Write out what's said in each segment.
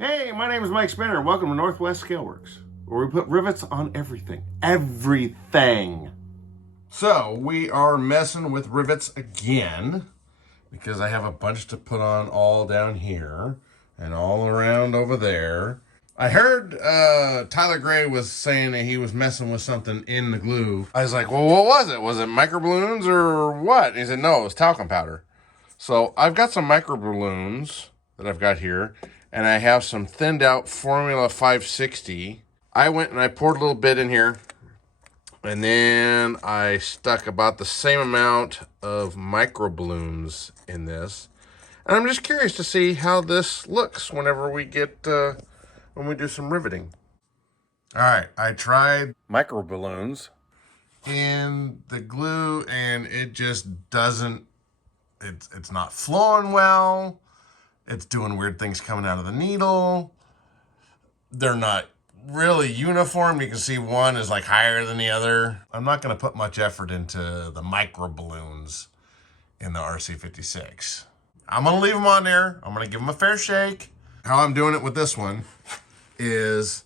Hey, my name is Mike Spinner. Welcome to Northwest Scaleworks, where we put rivets on everything. Everything. So, we are messing with rivets again because I have a bunch to put on all down here and all around over there. I heard Tyler Gray was saying that he was messing with something in the glue. I was like, well, what was it? Was it microballoons or what? And he said, no, it was talcum powder. So I've got some microballoons that I've got here, and I have some thinned out Formula 560. I went and I poured a little bit in here, and then I stuck about the same amount of microballoons in this. And I'm just curious to see how this looks whenever we get, when we do some riveting. All right, I tried microballoons in the glue, and it just doesn't, it's not flowing well. It's doing weird things coming out of the needle. They're not really uniform. You can see one is like higher than the other. I'm not going to put much effort into the micro balloons in the RC56. I'm going to leave them on there. I'm going to give them a fair shake. How I'm doing it with this one is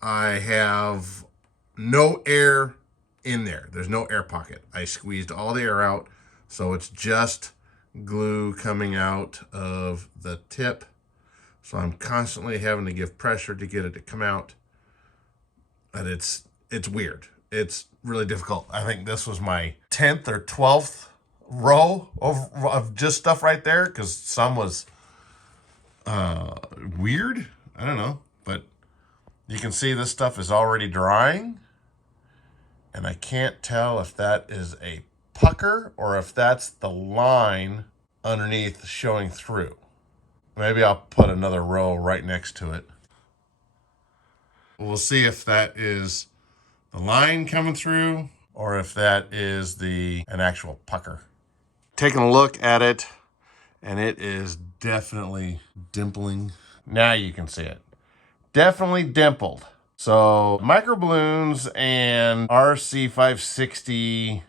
I have no air in there. There's no air pocket. I squeezed all the air out, so it's just glue coming out of the tip. So I'm constantly having to give pressure to get it to come out. But it's weird. It's really difficult. I think this was my 10th or 12th row of just stuff right there, because some was weird. I don't know. But you can see this stuff is already drying. And I can't tell if that is a pucker or if that's the line underneath showing through. Maybe I'll put another row right next to it. We'll see if that is the line coming through or if that is an actual pucker. Taking a look at it, and it is definitely dimpling. Now you can see it. Definitely dimpled. So microballoons and RC560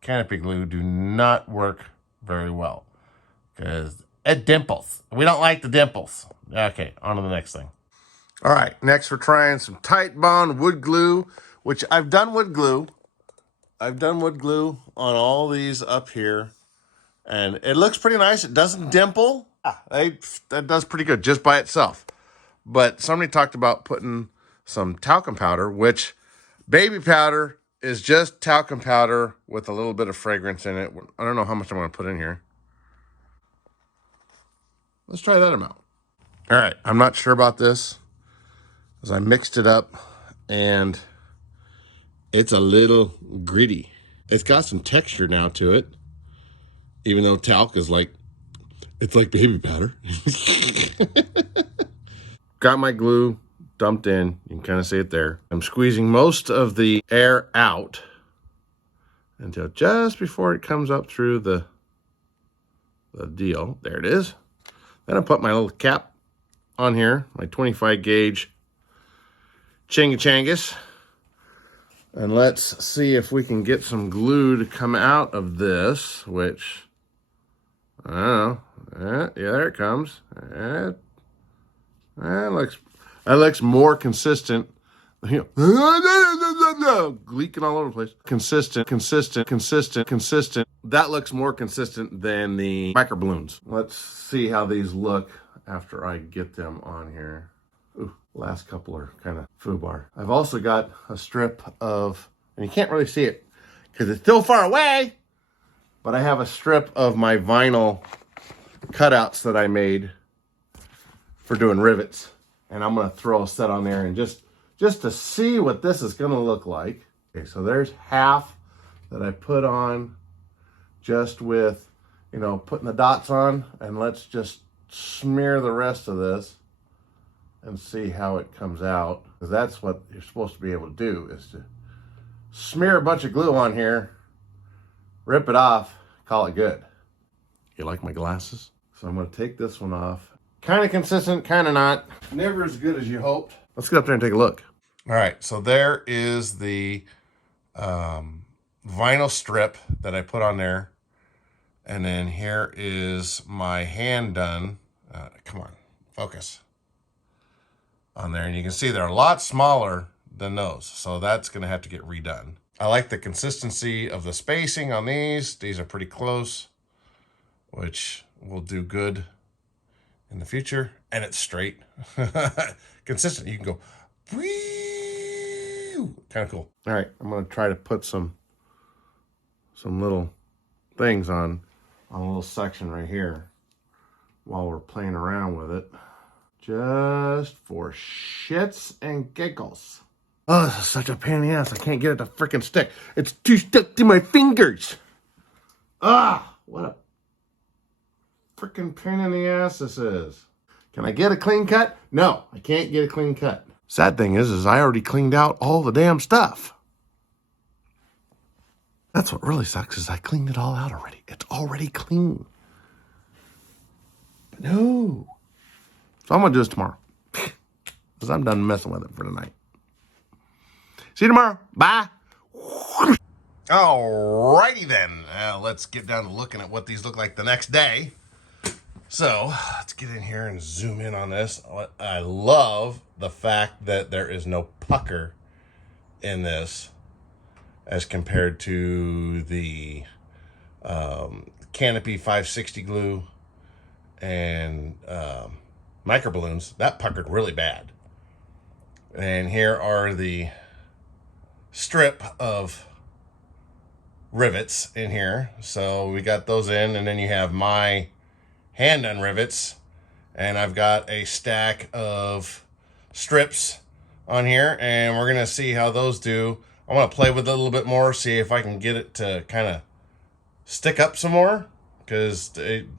canopy glue do not work very well because it dimples. We don't like the dimples. Okay, on to the next thing. All right, next we're trying some Tight Bond wood glue, which I've done wood glue. I've done wood glue on all these up here, and it looks pretty nice. It doesn't dimple. That does pretty good just by itself. But somebody talked about putting some talcum powder, which baby powder is just talcum powder with a little bit of fragrance in it. I don't know how much I'm going to put in here. Let's try that amount. All right, I'm not sure about this, as I mixed it up, and it's a little gritty. It's got some texture now to it, even though talc is it's like baby powder. Got my glue dumped in. You can kind of see it there. I'm squeezing most of the air out until just before it comes up through the deal. There it is. Then I put my little cap on here, my 25 gauge Chingachangas. And let's see if we can get some glue to come out of this, which, I don't know. Yeah, there it comes. That looks more consistent. You know, leaking all over the place. Consistent. That looks more consistent than the microballoons. Let's see how these look after I get them on here. Ooh, last couple are kind of foobar. I've also got a strip of, and you can't really see it because it's still far away, but I have a strip of my vinyl cutouts that I made for doing rivets. And I'm going to throw a set on there and just to see what this is going to look like. Okay, so there's half that I put on just with, putting the dots on. And let's just smear the rest of this and see how it comes out. Because that's what you're supposed to be able to do, is to smear a bunch of glue on here, rip it off, call it good. You like my glasses? So I'm going to take this one off. Kind of consistent, kind of not. Never as good as you hoped. Let's get up there and take a look. All right, so there is the vinyl strip that I put on there. And then here is my hand done. Come on, focus. on there. And you can see they're a lot smaller than those. So that's going to have to get redone. I like the consistency of the spacing on these. These are pretty close, which will do good in the future. And it's straight. Consistent. You can go, kind of cool. All right, I'm going to try to put some little things on a little section right here while we're playing around with it. Just for shits and giggles. Oh, this is such a pain in the ass. I can't get it to freaking stick. It's too stuck to my fingers. Ah, what a freaking pain in the ass this is. Can I get a clean cut? No, I can't get a clean cut. Sad thing is I already cleaned out all the damn stuff. That's what really sucks is I cleaned it all out already. It's already clean. But no. So I'm going to do this tomorrow. Because I'm done messing with it for tonight. See you tomorrow. Bye. Alrighty then. Let's get down to looking at what these look like the next day. So let's get in here and zoom in on this. I love the fact that there is no pucker in this as compared to the Canopy 560 glue and micro balloons. That puckered really bad. And here are the strip of rivets in here. So we got those in, and then you have my hand done rivets, and I've got a stack of strips on here, and we're gonna see how those do. I want to play with it a little bit more, see if I can get it to kind of stick up some more, because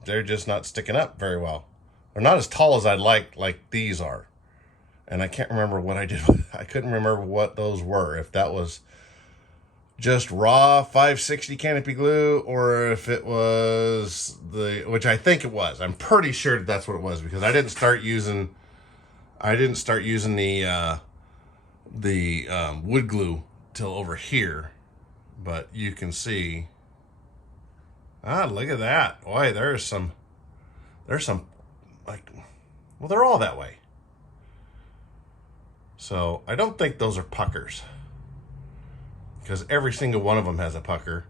they're just not sticking up very well. They're not as tall as I'd like these are. And I can't remember what I did. I couldn't remember what those were. If that was just raw 560 Canopy glue, or if it was which I think it was. I'm pretty sure that's what it was, because I didn't start using the wood glue till over here. But you can see, look at that. Boy, there's some like, well, they're all that way. So I don't think those are puckers, because every single one of them has a pucker,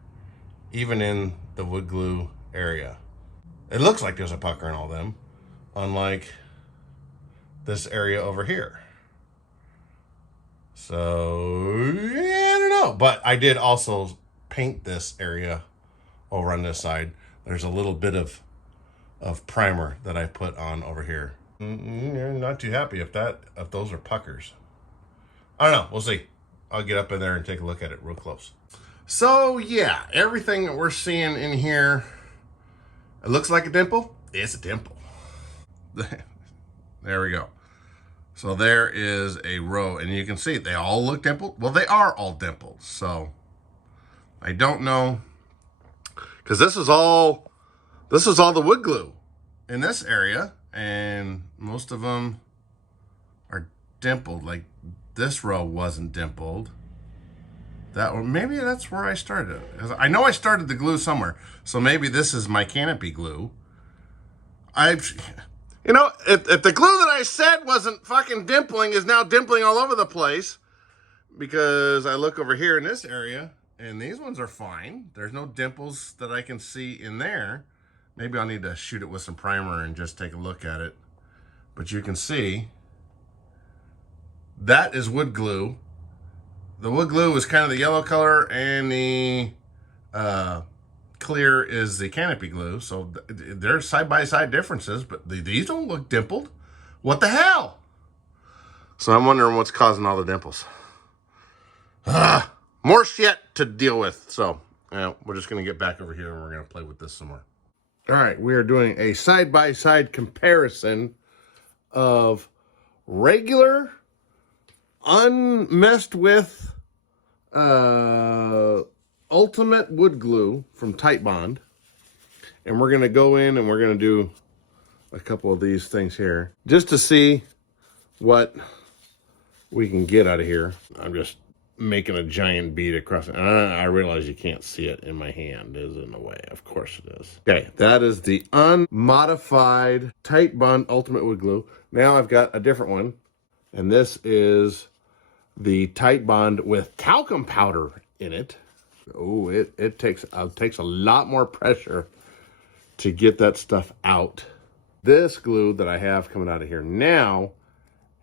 even in the wood glue area. It looks like there's a pucker in all of them, unlike this area over here. So yeah, I don't know, but I did also paint this area over on this side. There's a little bit of primer that I put on over here. Not too happy if those are puckers. I don't know. We'll see. I'll get up in there and take a look at it real close. So yeah, everything that we're seeing in here, it looks like a dimple. It's a dimple. There we go. So there is a row, and you can see they all look dimpled. Well, they are all dimpled. So I don't know, because this is all the wood glue in this area, and most of them are dimpled. Like this row wasn't dimpled. Maybe that's where I started. I know I started the glue somewhere, so maybe this is my Canopy glue. If the glue that I said wasn't fucking dimpling is now dimpling all over the place, because I look over here in this area, and these ones are fine. There's no dimples that I can see in there. Maybe I'll need to shoot it with some primer and just take a look at it. But you can see that is wood glue. The wood glue is kind of the yellow color, and the clear is the Canopy glue. So they're side-by-side differences, but these don't look dimpled. What the hell? So I'm wondering what's causing all the dimples. More shit to deal with. So we're just going to get back over here, and we're going to play with this some more. All right, we are doing a side-by-side comparison of regular, unmessed with ultimate wood glue from Titebond, and we're going to go in and we're going to do a couple of these things here just to see what we can get out of here. I'm just making a giant bead across it. I realize you can't see it in my hand. It is in the way. Of course it is. Okay, that is the unmodified Titebond ultimate wood glue. Now I've got a different one. And this is the Tight Bond with talcum powder in it. Oh, it takes a lot more pressure to get that stuff out. This glue that I have coming out of here now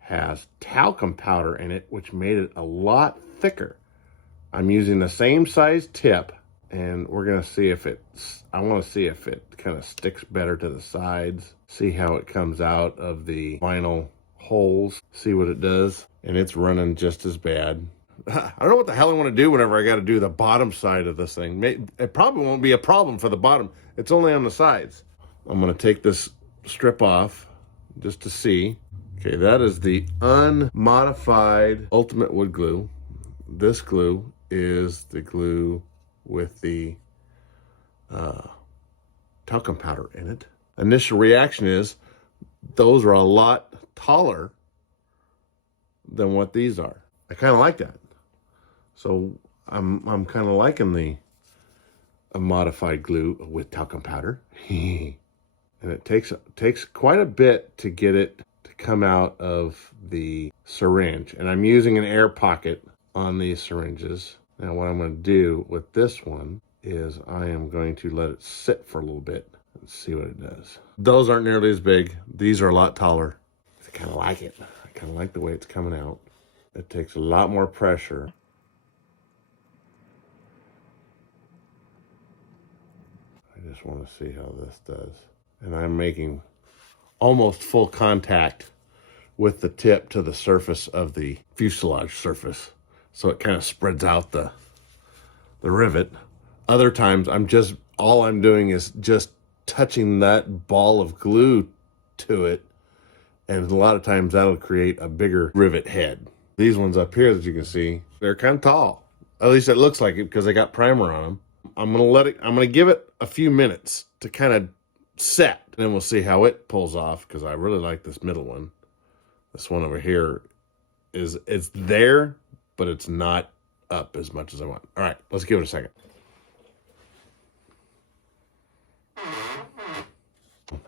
has talcum powder in it, which made it a lot thicker. I'm using the same size tip, and we're gonna see if I want to see if it kind of sticks better to the sides, see how it comes out of the vinyl holes, see what it does. And it's running just as bad. I don't know what the hell I want to do whenever I got to do the bottom side of this thing. It probably won't be a problem for the bottom. It's only on the sides. I'm going to take this strip off just to see. Okay, that is the unmodified Ultimate Wood Glue. This glue is the glue with the talcum powder in it. Initial reaction is those are a lot taller than what these are. I kind of like that. So I'm kind of liking the modified glue with talcum powder. And it takes quite a bit to get it to come out of the syringe. And I'm using an air pocket on these syringes. Now what I'm going to do with this one is I am going to let it sit for a little bit and see what it does. Those aren't nearly as big. These are a lot taller. I kind of like it. I kind of like the way it's coming out. It takes a lot more pressure. I just want to see how this does. And I'm making almost full contact with the tip to the surface of the fuselage surface. So it kind of spreads out the rivet. Other times all I'm doing is just touching that ball of glue to it. And a lot of times that'll create a bigger rivet head. These ones up here, as you can see, they're kind of tall. At least it looks like it because they got primer on them. I'm gonna give it a few minutes to kind of set. And then we'll see how it pulls off, because I really like this middle one. This one over here it's there, but it's not up as much as I want. All right, let's give it a second.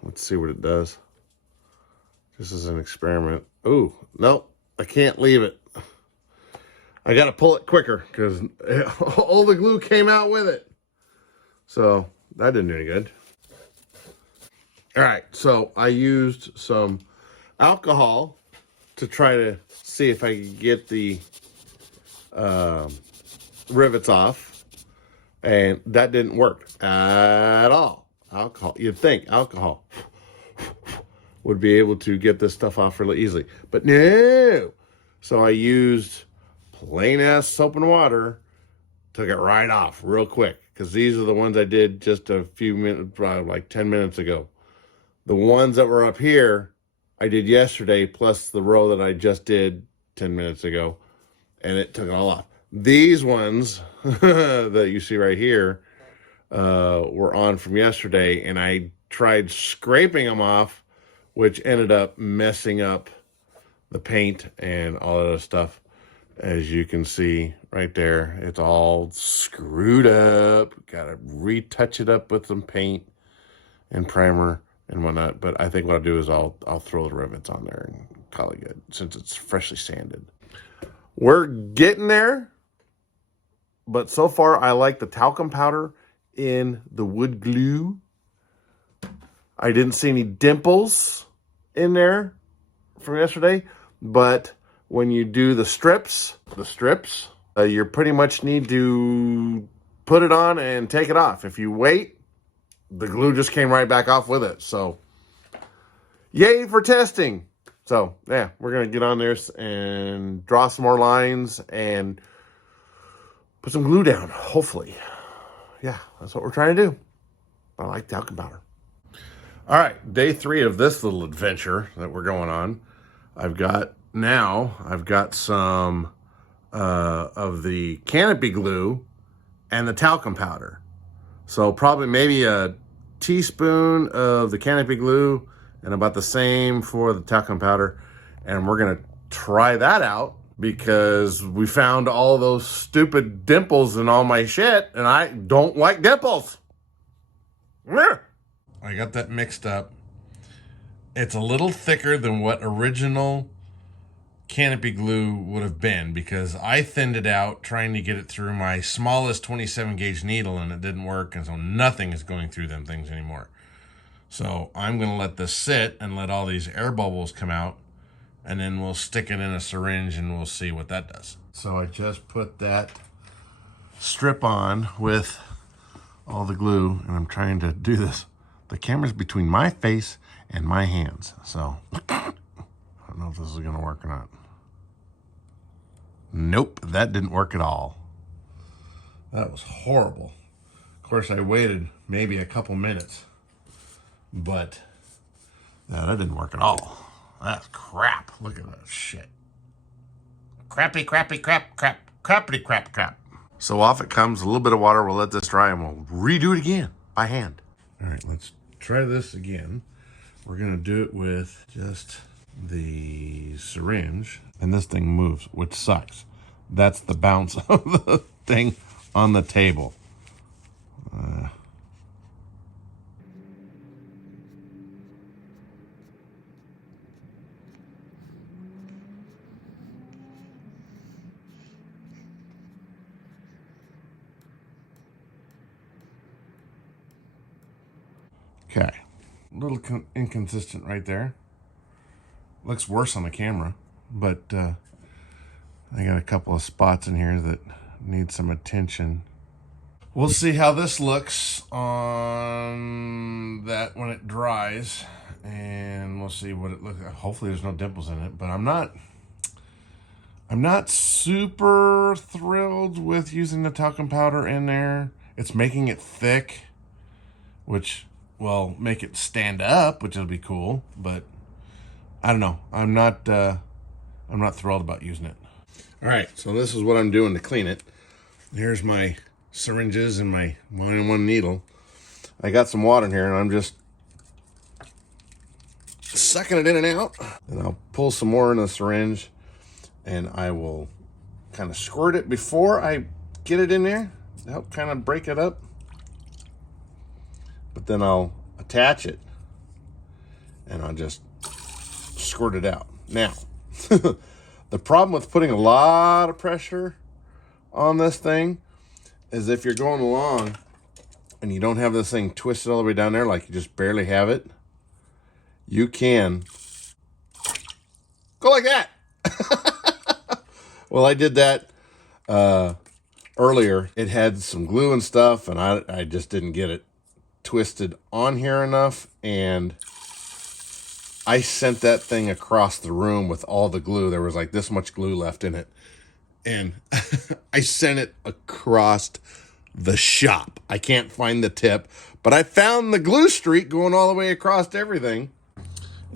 Let's see what it does. This is an experiment. Oh, nope, I can't leave it. I got to pull it quicker because all the glue came out with it. So that didn't do any good. All right, so I used some alcohol to try to see if I could get the rivets off, and that didn't work at all. Alcohol, you'd think alcohol would be able to get this stuff off really easily, but no. So I used plain ass soap and water, took it right off real quick, because these are the ones I did just a few minutes, probably like 10 minutes ago. The ones that were up here, I did yesterday, plus the row that I just did 10 minutes ago, and it took it all off. These ones that you see right here were on from yesterday, and I tried scraping them off, which ended up messing up the paint and all of that stuff. As you can see right there, it's all screwed up. Got to retouch it up with some paint and primer and whatnot. But I think what I'll do is I'll throw the rivets on there and call it good, since it's freshly sanded. We're getting there, but so far I like the talcum powder in the wood glue. I didn't see any dimples in there from yesterday, but when you do the strips, you pretty much need to put it on and take it off. If you wait, the glue just came right back off with it. So, yay for testing. So, yeah, we're going to get on there and draw some more lines and put some glue down, hopefully. Yeah, that's what we're trying to do. I like talcum powder. All right, day 3 of this little adventure that we're going on. I've got some of the canopy glue and the talcum powder. So probably maybe a teaspoon of the canopy glue and about the same for the talcum powder. And we're gonna try that out because we found all those stupid dimples in all my shit, and I don't like dimples. I got that mixed up. It's a little thicker than what original canopy glue would have been, because I thinned it out trying to get it through my smallest 27 gauge needle and it didn't work, and so nothing is going through them things anymore. So I'm going to let this sit and let all these air bubbles come out, and then we'll stick it in a syringe and we'll see what that does. So I just put that strip on with all the glue, and I'm trying to do this. The camera's between my face and my hands, so I don't know if this is going to work or not. Nope, that didn't work at all. That was horrible. Of course, I waited maybe a couple minutes, but that didn't work at all. That's crap. Look at that shit. Crappy, crappy, crap, crap, crappity, crap, crap. So off it comes, a little bit of water. We'll let this dry and we'll redo it again by hand. All right, let's try this again. We're gonna do it with just the syringe, and this thing moves, which sucks. That's the bounce of the thing on the table. Okay, a little inconsistent right there. Looks worse on the camera, but I got a couple of spots in here that need some attention. We'll see how this looks on that when it dries, and we'll see what it looks like. Hopefully there's no dimples in it, but I'm not super thrilled with using the talcum powder in there. It's making it thick, which will make it stand up, which will be cool, but I don't know. I'm not thrilled about using it. All right, so this is what I'm doing to clean it. Here's my syringes and my 1-in-1 needle. I got some water in here, and I'm just sucking it in and out. And I'll pull some more in the syringe, and I will kind of squirt it before I get it in there to help kind of break it up. But then I'll attach it, and I'll just squirt it out. Now, the problem with putting a lot of pressure on this thing is if you're going along and you don't have this thing twisted all the way down there, like you just barely have it, you can go like that. Well, I did that earlier. It had some glue and stuff, and I just didn't get it twisted on here enough, and I sent that thing across the room with all the glue. There was like this much glue left in it, and I sent it across the shop. I can't find the tip, but I found the glue streak going all the way across everything.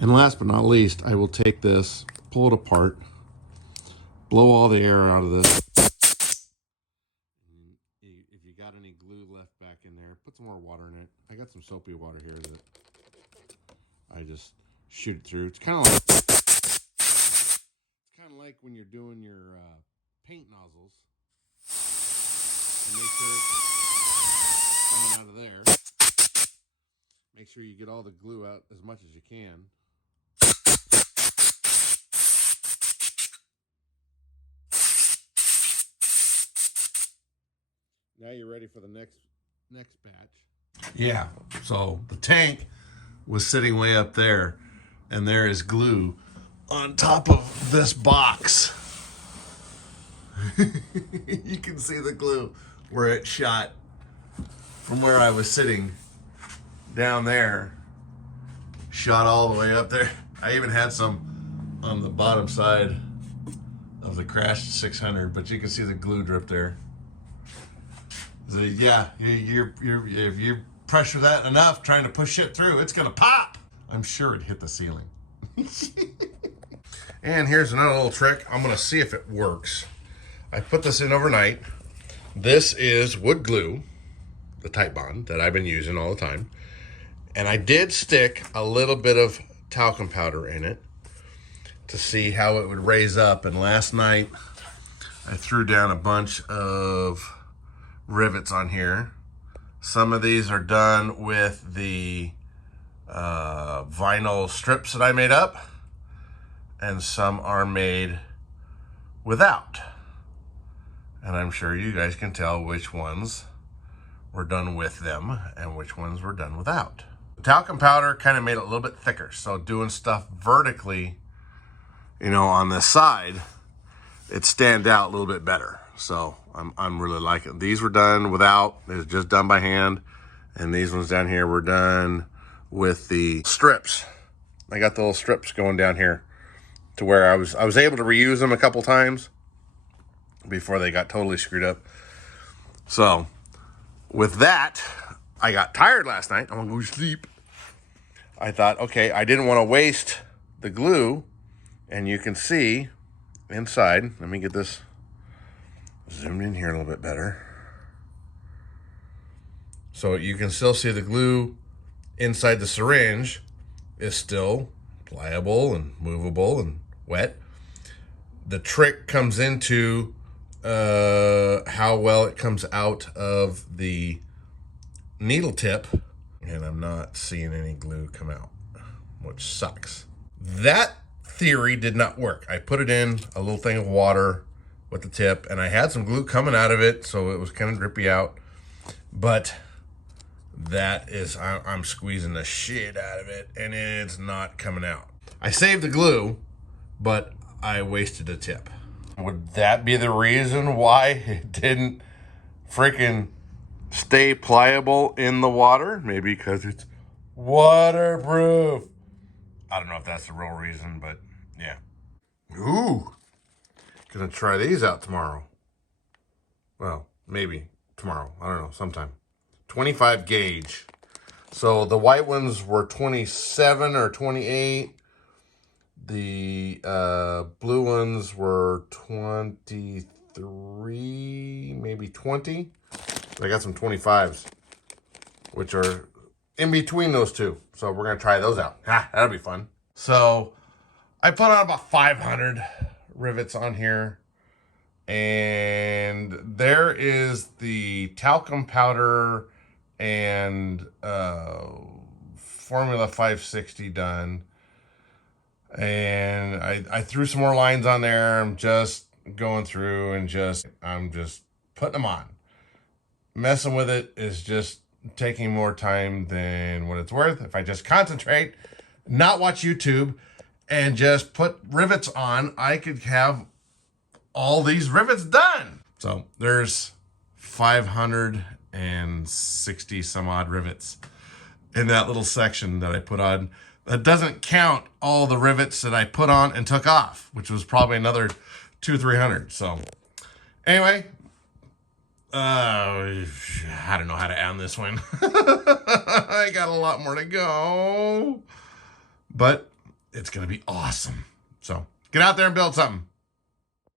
And last but not least, I will take this, pull it apart, blow all the air out of this. If you got any glue left back in there, put some more water in it. I got some soapy water here that I just shoot it through. It's kind of like when you're doing your paint nozzles. And make sure it's coming out of there. Make sure you get all the glue out as much as you can. Now you're ready for the next batch. Yeah, so the tank was sitting way up there, and there is glue on top of this box. You can see the glue where it shot from where I was sitting down there, shot all the way up there. I even had some on the bottom side of the crashed 600, but you can see the glue drip there. So yeah, if you pressure that enough trying to push it through, it's gonna pop. I'm sure it hit the ceiling. And here's another little trick. I'm gonna see if it works. I put this in overnight. This is wood glue, the Type Bond that I've been using all the time. And I did stick a little bit of talcum powder in it to see how it would raise up. And last night I threw down a bunch of rivets on here. Some of these are done with the vinyl strips that I made up, and some are made without. And I'm sure you guys can tell which ones were done with them and which ones were done without. The talcum powder kind of made it a little bit thicker, so doing stuff vertically, you know, on this side, it stand out a little bit better. So I'm really liking it. These were done without, it was just done by hand. And these ones down here were done with the strips. I got the little strips going down here to where I was able to reuse them a couple times before they got totally screwed up. So with that, I got tired last night. I'm gonna go to sleep. I thought, okay, I didn't want to waste the glue, and you can see inside. Let me get this zoomed in here a little bit better. So you can still see the glue inside the syringe is still pliable and movable and wet. The trick comes into how well it comes out of the needle tip, and I'm not seeing any glue come out, which sucks. That theory did not work. I put it in a little thing of water with the tip, and I had some glue coming out of it, so it was kind of drippy out. But that is, I'm squeezing the shit out of it, and it's not coming out. I saved the glue, but I wasted a tip. Would that be the reason why it didn't freaking stay pliable in the water? Maybe because it's waterproof. I don't know if that's the real reason, but yeah. Ooh, gonna try these out tomorrow. Well, maybe tomorrow. I don't know, sometime. 25 gauge. So the white ones were 27 or 28. The blue ones were 23, maybe 20. I got some 25s, which are in between those two. So we're gonna try those out. That'll be fun. So I put on about 500 rivets on here. And there is the talcum powder and Formula 560 done. And I threw some more lines on there. I'm just going through and I'm just putting them on. Messing with it is just taking more time than what it's worth. If I just concentrate, not watch YouTube, and just put rivets on, I could have all these rivets done. So there's 560 some odd rivets in that little section that I put on. That doesn't count all the rivets that I put on and took off, which was probably another 200-300. So anyway, I don't know how to end this one. I got a lot more to go, but it's gonna be awesome. So get out there and build something.